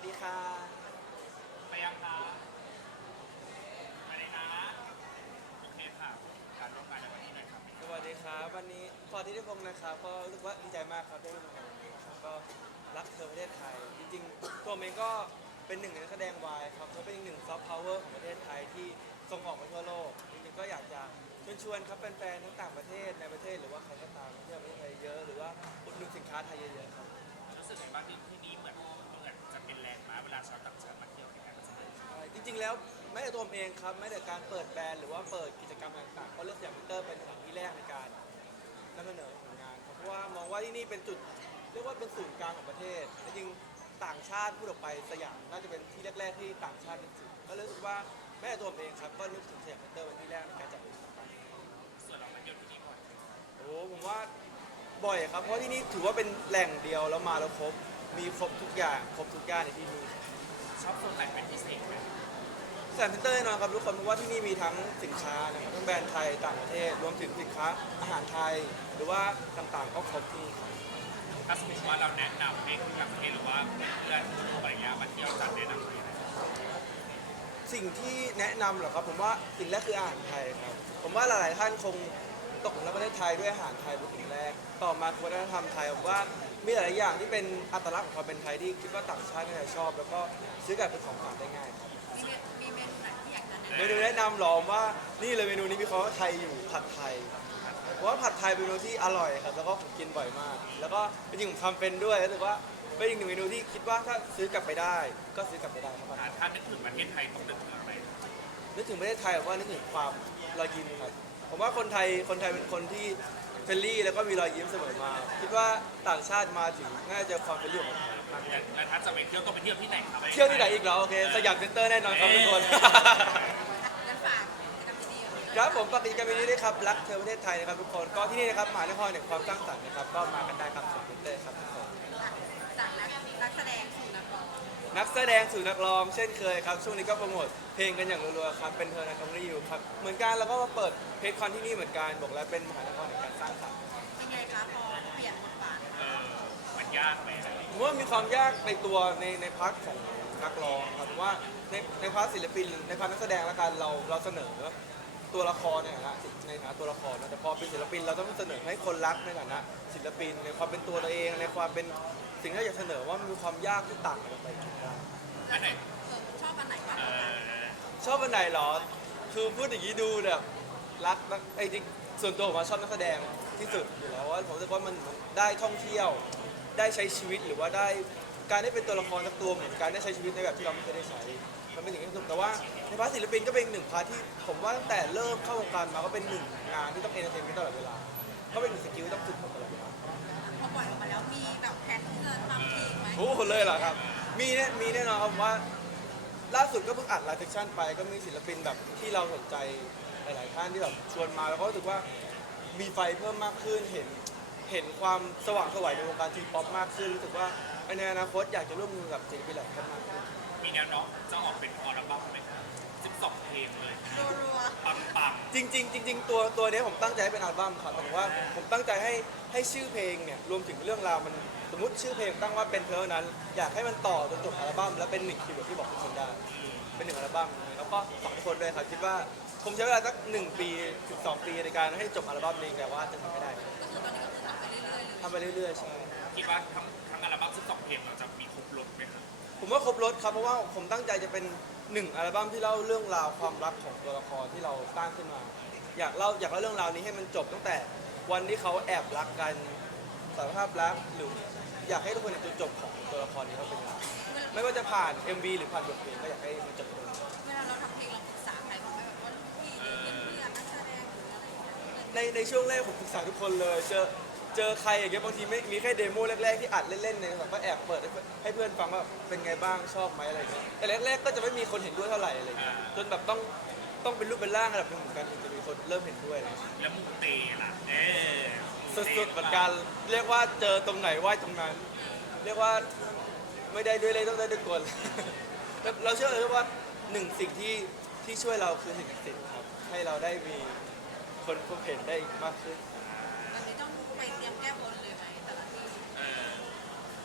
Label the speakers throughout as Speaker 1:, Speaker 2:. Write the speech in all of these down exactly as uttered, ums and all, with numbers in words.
Speaker 1: วัสดีค่ะ
Speaker 2: ไปยังคะไปเลยนะโอเคค่ะการร่วมงานในวันนี้หน่อยครับ
Speaker 1: สวัสดีครับวันนี้พอที่ได้พงศ์นะครับก็รู้สึกว่าดีใจมากครับได้ร่วมงานวันนี้ครับก็รักเธอประเทศไทยจริงๆตัวผมเองก็เป็นหนึ่งในนักแสดงวายครับเขาเป็นอีกหนึ่งซอฟต์พาวเวอร์ของประเทศไทยที่ส่งออกไปทั่วโลกจริงๆก็อยากจะเชิญชวนครับแฟนๆทั้งต่างประเทศในประเทศหรือว่าใครก็ตามที่เที่ยวประเทศไทยเยอะหรือว่าอุดหนุนสินค้าไทยเยอะๆครับ
Speaker 2: รู้สึกไงบ้างที่ที่นี้เหมือนเหมือนจะเป็นแลนด์มาร์คเวลาชาวต่างชาติมาเที่ยวในการประเทศ
Speaker 1: ใช่จริงๆแล้วแม้แต่ตัวผมเองครับแม้แต่การเปิดแบรนด์หรือว่าเปิดกิจกรรมต่างๆก็เลือกสยามมิเตอร์เป็นสถานที่แรกในการนำเสนอผลงานครับเพราะว่ามองว่าที่นี่เป็นจุดเรียกว่าเป็นศูนย์กลางของประเทศจริงๆต่างชาติพูดออกไปสยามน่าจะเป็นที่แรกๆที่ต่างชาตินึกถึงก็เลยรู้สึกว่าแม้แต่ตัวผมเองครับก็นึกถึงสยามมิเตอร์เป็นที่แรกในการจัดกิจกรรม
Speaker 2: ส่วนเรามาเที่ยวที่นี่บ่อย
Speaker 1: โอ้ผมว่าบ่อยครับเพราะที่นี่ถือว่าเป็นแหล่งเดียวแล้วมาแล้วครบมีครบทุกอย่างครบทุกอย่างในที่นี่
Speaker 2: ชอบโซนไหนเป็นพิเศษไหม
Speaker 1: แซนเตอร์แน่นอนครับทุกคนเพราะว่าที่นี่มีทั้งสินค้านะครับทั้งแบรนด์ไทยต่างประเทศรวมถึงสินค้าอาหารไทยหรือว่าต่างๆก็ครบที่ครับ
Speaker 2: ถ้าสมมติว่าเราแนะนำให้คนต่างประเทศหรือว่าเพื่อนอะไรเงี้ยมาเที่ยวจัดแนะนำอะไร
Speaker 1: สิ่งที่แนะนำเหรอครับผมว่าสิ่งแรกคืออาหารไทยครับผมว่าหลายๆท่านคงตกหลุมรักประเทศไทยด้วยอาหารไทยเป็นสิ่งแรกต่อมาคือวัฒนธรรมไทยผมว่ามีหลายๆอย่างที่เป็นอัตลักษณ์ของความเป็นไทยที่คิดว่าต่างชาติน่าจะชอบแล้วก็ซื้อกลับเป็นของฝากได้ง่ายครับ
Speaker 3: มีมีเมนูไหนที่อยากจะแนะ
Speaker 1: เม
Speaker 3: นำ
Speaker 1: นูแนะนำหรอว่านี่เลยเมนูนี้มีคำว่าไทยอยู่ผัดไทยเพราะว่าผัดไทยเป็นเมนูที่อร่อยครับแล้วก็ผมกินบ่อยมาก แล้วก็จริงๆผมทำเป็นด้วยรู้สึกว่าเป็นอีกหนึ่งเมนูที่คิดว่าถ้าซื้อกลับไปได้ ก็ซื้อกลับไปได้ครับผัดไทย
Speaker 2: ถ้านึกถึงประเทศไทยต้องนึกถึงอะไร
Speaker 1: นึกถึงประเทศไทยผมว่านึกถึงความรอยยิ้มครับผมว่าคนไทยคนไทยเป็นคนที่เฟรนลี่แล้วก็มีรอยยิ้มเสมอมาคิดว่าต่างชาติมาถึงน่าจะเจอความเฟรนลี่ของคนไทยมากกว่า
Speaker 2: แล้วถ้าจะไปเที่ยวต้องไปเที่ยวที่ไหนครับ
Speaker 1: เที่ยวที่ไหนอีกเหรอโอเคสยามเซ็นเตอร์แน่นอนครับทุกคน
Speaker 3: งั้นฝากกิจกรรมดีๆเอาไว้เลย
Speaker 1: ครับผมปกติการบินนี้ด้วยครับรักเธอประเทศไทยนะครับทุกคนก็ที่นี่นะครับมหานครแห่งความสร้างสรรค์นะครับก็มากันได้ครับสมเด็จครับทุกคน
Speaker 3: จากนักนักแสดงสู่นักร้อง
Speaker 1: นักแสดงสู่นักร้องเช่นเคยครับช่วงนี้ก็โปรโมทเพลงกันอย่างรัวๆครับเป็นเธอนะคำรีวิวครับเหมือนกันแล้วก็มาเปิดเพจคอนที่นี่เหมือนกันบอกแล้วเป็นมหานครแห่งการสร้างสรรค์
Speaker 3: เป็นไงคะพอเปลี่ยนบทบาท
Speaker 2: เออมันยากไหมอะไร
Speaker 1: ผมว่ามีความยากในตัวในในพาร์ทของนักร้องครับผมว่าในในพาร์ทศิลปินในพาร์ทนักแสดงละกันเราเราเสนอตัวละครในฐานะในฐานะตัวละครนะแต่พอเป็นศิลปินเราต้องเสนอให้คนรักในฐานะศิลปินในความเป็นตัวเราเองในความเป็นสิ่งที่เราอยากเสนอว่ามันมีความยากที่ต่างกันไปได้
Speaker 2: อันไหน
Speaker 3: เออชอบอันไหนบ้าง
Speaker 2: เออ
Speaker 1: ชอบอันไหนเหรอคือพูดอย่างนี้ดูแบบรักนักไอ้จริงส่วนตัวผมอะชอบนักแสดงที่สุดอยู่แล้วว่าผมรู้สึกว่ามันได้ท่องเที่ยวได้ใช้ชีวิตหรือว่าได้การได้เป็นตัวละครสักตัวเหมือนการได้ใช้ชีวิตในแบบที่เราไม่เคยได้ใช้มันเป็นสิ่งที่สนุกแต่ว่าในพาร์ทศิลปินก็เป็นหนึ่งพาร์ทที่ผมว่าตั้งแต่เริ่มเข้าวงการมาก็เป็นหนึ่งงานที่ต้องเอนเตอร์เทนเมนต์ตลอดเวลาก็เป็นหนึ่งสกิลที่ต้องฝึกฝนตลอดเวลา
Speaker 3: พอปล่อยออกมาแล้วมีแบบแผนที่จะทำอีกไหม
Speaker 1: โอ้โหเลยเหรอครับมีแน่มีแน่นอนครับว่าล่าสุดก็เพิ่งอัดไลฟ์เซสชั่นไปก็มีศิลปินแบบที่เราสนใจหลาย ๆ ท่านที่แบบชวนมาแล้วก็รู้สึกว่ามีไฟเพิ่มมากขึ้นเห็นเห็นความสว่างไสวยในวงการทีป๊อปมากขึ้นรู้สึกว่าในอนาคตอยากจะร่วมมือกับศิลปินหลายท่านมากขึ้น
Speaker 2: มีแนวโน้มจะออกเป็นอัลบั้มไหมครับสิบสองเพลงเลย
Speaker 3: รัว
Speaker 2: ปังปัง
Speaker 1: จริงๆจริงๆตัวตัวเนี้ยผมตั้งใจให้เป็นอัลบั้มครับแต่ว่าผมตั้งใจให้ให้ชื่อเพลงเนี่ยรวมถึงเรื่องราวมันสมมติชื่อเพลงตั้งว่าเป็นเธอนั้น อยากให้มันต่อจนจบอัลบั้มแล้วเป็นหนึ่งคีย์เวิร์ดที่บอกทุกคนได้เป็นหนึ่งอัลบั้มแล้วก็ฝากทุกคนด้วยครับคิดว่าผมใช้เวลาสักหนึ่งปีถึงสองปีในการให้จบอัลบั้มนี้แต่ว่าจะทำไม่ได้
Speaker 3: ๆก็คือตอนนี้ก็คือทำไปเรื่อยๆเลย
Speaker 1: ทำไปเรื่อยๆใช่
Speaker 2: คิดว่าทั้งทั้งอัลบั้มสิบสองเพลงเราจะมีครบรถไหมครับ
Speaker 1: ผมว่าครบรถครับเพราะว่าผมตั้งใจจะเป็นหนึ่งอัลบั้มที่เล่าเรื่องราวความรักของตัวละครที่เราสร้างขึ้นมา อยากเล่าอยากเล่าเรื่องราวนี้ให้มันจบตั้งแต่วันที่เขาแอบรักกันสารภาพรักหรืออยากให้ทุกคนเห็นจุดจบของตัวละครนี้เขาเป็นยังไงไม่ว่าจะผ่าน เอ็ม วี หรือผ่านบทเพลงก็อยากให้มันจบตรงนี้
Speaker 3: เวลาเราทำเพลงเราปรึกษาใครบ้างไหมแบบว่ารุ่นพี่หรือเพื่อนเพื่อนนักแสดงหรืออะไรอย่างเงี้ย
Speaker 1: ในในช่วงแรกผมปรึกษาทุกคนเลยเจอเจอใครอย่างเงี้ยบางทีไม่มีแค่เดโมแรกๆที่อัดเล่นๆเนี่ยก็แอบเปิดให้เพื่อนให้เพื่อนฟังว่าเป็นไงบ้างชอบไหมอะไรเงี้ยแต่แรกๆก็จะไม่มีคนเห็นด้วยเท่าไหร่อะไรเงี้ยจนแบบต้องต้องเป็นรูปเป็นร่างระดับหนึ่งเหมือนกันถึงจะมีคนเริ่มเห็นด้วยอะไรเลย
Speaker 2: แล้วมุกเตล่ะเออ
Speaker 1: สุดๆเหมือนกันเรียกว่าเจอตรงไหนไหวตรงนั้น เรียกว่าไม่ได้ด้วยเลยต้องได้ด้วยกล แล้วเราเชื่อเลยว่าหนึ่งสิ่งที่ที่ช่วยเราคือสิ่งศักดิ์สิทธิ์ครับให้เราได้มีคนพบเห็นได้มากขึ้น
Speaker 3: ตอนนี้ต้องไปเตรียมแก้บนเลยไหมแต่ละที่
Speaker 2: เออ
Speaker 1: ผ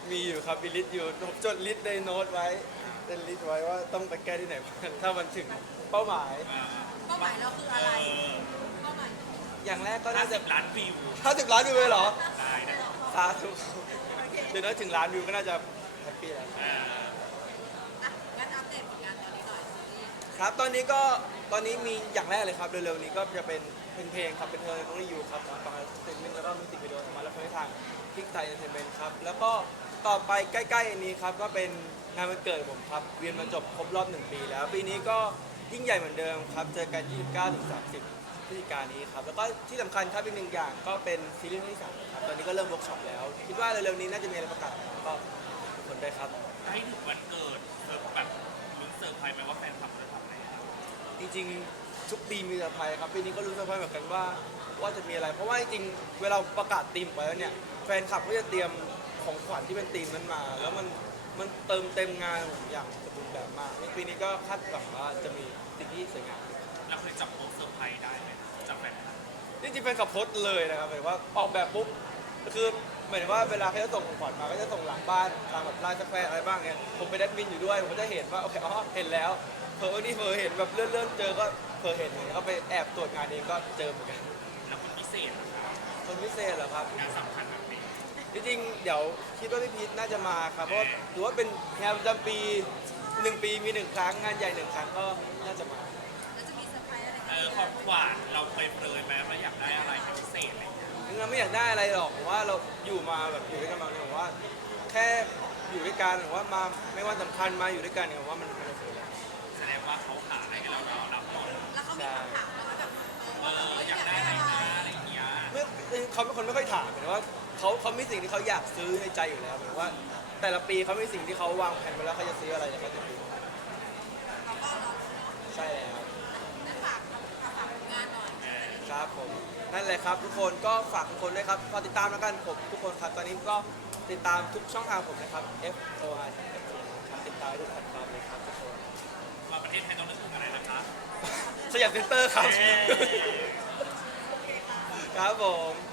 Speaker 1: มีอยู่ครับมีลิสต์อยู่ผมจดลิสต์ในโน้ตไว้เป็นลิสต์ไว้ว่าต้องไปแก้ที่ไหนบ้างถ้ามันถึงเป้าหมาย
Speaker 3: เป้าหมายเราคืออะไรเป้าหมาย
Speaker 1: อย่างแรกก็
Speaker 2: ห้า
Speaker 1: น่า
Speaker 2: สิ
Speaker 1: จะ
Speaker 2: บล้านวิว
Speaker 1: ห้าสิบล้านวิวเลยเหรอ
Speaker 2: ได้นะ
Speaker 1: สาธุเดี๋ยวน้อยถึงล้านวิวก็น่าจะแฮปปี้แล้ว
Speaker 2: อ่า
Speaker 3: อ่ะงั้นอัปเดตผลงานตอนนี้หน่อยซีรีส์
Speaker 1: ครับตอนนี้ก็ตอนนี้มีอย่างแรกเลยครับเร็วๆนี้ก็จะเป็นเป็นเพลงครับเป็นเธอต้องรีวิวครับฟังสเตทเมนต์แล้วก็มิวสิกวิดีโอออกมาแล้วเผยทางคลิกไทยเอนเตอร์เทนเมนต์ครับแล้วก็ต่อไปใกล้ๆอันนี้ครับก็เป็นงานวันเกิดผมครับเวียนมาจบครบรอบหนึ่งปีแล้ว ปีนี้ก็ยิ่งใหญ่เหมือนเดิมครับเจอกัน ยี่สิบเก้าถึงสามสิบ พฤศจิกายนนี้ครับแล้วก็ที่สำคัญครับอีกหนึ่งอย่างก็เป็นซีรีส์เรื่องที่สามครับตอนนี้ก็เริ่มเวิร์กช็อปแล้ว คิดว่าเร็วๆนี้น่าจะมีอะไรประกาศก็ทุกคนได้ครับ
Speaker 2: ให้ถึงวันเกิดเซอร์แบบลุ้นเซอร์ไพรส์ไหมว่าแฟนคลับจะทำอะไรครับ
Speaker 1: จริงๆทุกปีมีเซอร์ไพรส์ครับปีนี้ก็รู้เซอร์ไพรส์เหมือนกันว่าว่าจะมีอะไร เพราะว่าจริงๆเวลาประกาศธีมไปแล้วเนี่ยแฟนคลับก็จะเตรียมของขวัญที่เป็นธีมนั้นมา แล้วมันมันเติมเต็มงานผมอย่างสมบูรณ์แบบมากในปีนี้ก็คาดหวังว่าจะมีสิ่งที่สวยงาม
Speaker 2: เราเคยจับโป๊กเซอร์ไพรส์ได้ไหมจับแฟนคลับ
Speaker 1: จริงๆแฟนคลับโพสต์เลยนะครับหมายถึงว่าออกแบบปุ๊บคือหมายถึงว่าเวลาเขาจะส่งของขวัญมาก็จะส่งหลังบ้านตามแบบไลน์สแควร์อะไรบ้างเนี่ยผมเป็นแอดมินอยู่ด้วยผมก็จะเห็นว่าโอเคอ๋อเห็นแล้วเพอนี่เพอเห็นแบบเลื่อนๆเจอก็เพอเห็นเลยก็ไปแอบตรวจงานเองก็เจอเหมือนกัน
Speaker 2: แล้วคนพิเศษนะครับ
Speaker 1: คนพิเศษเหรอครับ
Speaker 2: งานสำคัญแบบนี้
Speaker 1: จริงๆเดี๋ยวคิดว่าพี่พีทน่าจะมาครับเพราะว่าถือว่าเป็นงานประจำปีหนึ่งปีมีหนึ่งครั้งงานใหญ่หนึ่งครั้งก็น่าจะมา
Speaker 3: แล้วจะมีเซอร์ไพรส์อะไร
Speaker 2: เออของขวัญเราเคยเปรยไหมว่าอยากได้อะไรเป็นพิเศษอะไรอย่างเงี้ย
Speaker 1: จริงๆเราไม่อยากได้อะไรหรอกผมว่าเราอยู่มาแบบอยู่ด้วยกันมาเนี่ยผมว่าแค่อยู่ด้วยกันหรือว่ามาไม่ว่าสำคัญมาอยู่ด้วยกันเนี่ยผมว่ามันมันโอเคแล้ว
Speaker 2: แสดงว่าเขาหาอะไรให้เราเรารับหมด
Speaker 3: แล้วเขามีคำถามเราไหมแบบ
Speaker 2: เอออยากได้อะไรนะอะไรอย่างเงี้ย
Speaker 1: ไม่เขาเป็นคนไม่ค่อยถามหมายถึงว่าเขาเขามีสิ่งที่เขาอยากซื้อในใจอยู่แล้วหมายถึงว่า แต่ละปีเขามีสิ่งที่เขาวางแผนไว้แล้วเขาจะซื้ออะไรเนี่ยเขาจะซื้อ
Speaker 3: เขาก็รอ
Speaker 1: ใช่แล้ว
Speaker 3: นั่นฝากฝากผลงานหน่อย
Speaker 1: ครับผมนั่นแหละครับทุกคนก็ฝากทุกคนด้วยครับฝากติดตามแล้วกันผมทุกคนครับตอนนี้ก็ติดตามทุกช่องทางผมนะครับ F O R ครับติดตามทุกแพลตฟอร์มเลยครับทุกคน
Speaker 2: มาประเทศไทยต้องนึกถึงอะไรนะคะ
Speaker 1: สยามเซ็นเตอร์ครับ
Speaker 2: เย้
Speaker 1: ครับผม